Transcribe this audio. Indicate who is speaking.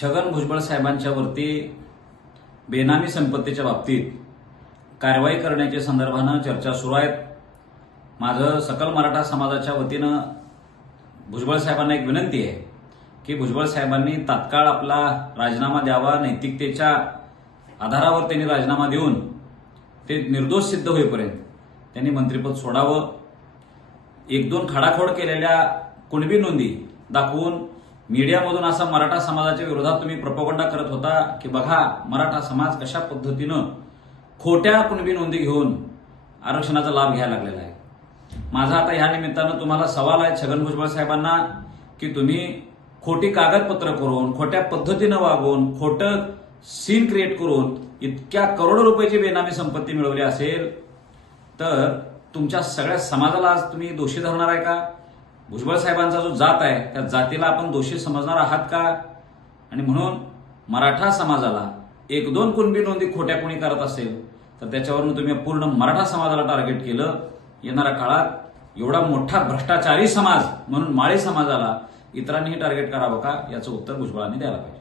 Speaker 1: छगन भुजबळ साहेबांच्या वरती बेनामी संपत्तीच्या बाबतीत कारवाई करण्याच्या संदर्भानं चर्चा सुरू आहेत. माझं सकल मराठा समाजाच्या वतीनं भुजबळ साहेबांना एक विनंती आहे की भुजबळ साहेबांनी तात्काळ आपला राजीनामा द्यावा नैतिकतेच्या आधारावर त्यांनी राजीनामा देऊन ते निर्दोष सिद्ध होईपर्यंत त्यांनी मंत्रिपद सोडावं. एक दोन खाडाखोड केलेल्या कुणबी नोंदी दाखवून मीडियामधून असा मराठा समाजाच्या विरोधात तुम्ही प्रपोगंडा करत होता की बघा मराठा समाज कशा पद्धतीनं खोट्या कुणबी नोंदी घेऊन आरक्षणाचा लाभ घ्यायला लागलेला आहे. माझा आता ह्या निमित्तानं तुम्हाला सवाल आहे छगन भुजबळ साहेबांना की तुम्ही खोटी कागदपत्र करून खोट्या पद्धतीनं वागून खोटं सीन क्रिएट करून इतक्या करोडो रुपयाची बेनामी संपत्ती मिळवली असेल तर तुमच्या सगळ्या समाजाला आज तुम्ही दोषी धरणार आहे का? भुजबळ साहेबांचा जो जात आहे त्या जातीला आपण दोषी समजणार आहात का? आणि म्हणून मराठा समाजाला एक दोन कुणबी नोंदी खोट्या कोणी करत असेल तर त्याच्यावरून तुम्ही पूर्ण मराठा समाजाला टार्गेट केलं. येणाऱ्या काळात एवढा मोठा भ्रष्टाचारी समाज म्हणून माळी समाजाला इतरांनीही टार्गेट करावं का? याचं उत्तर भुजबळांनी द्यायला पाहिजे.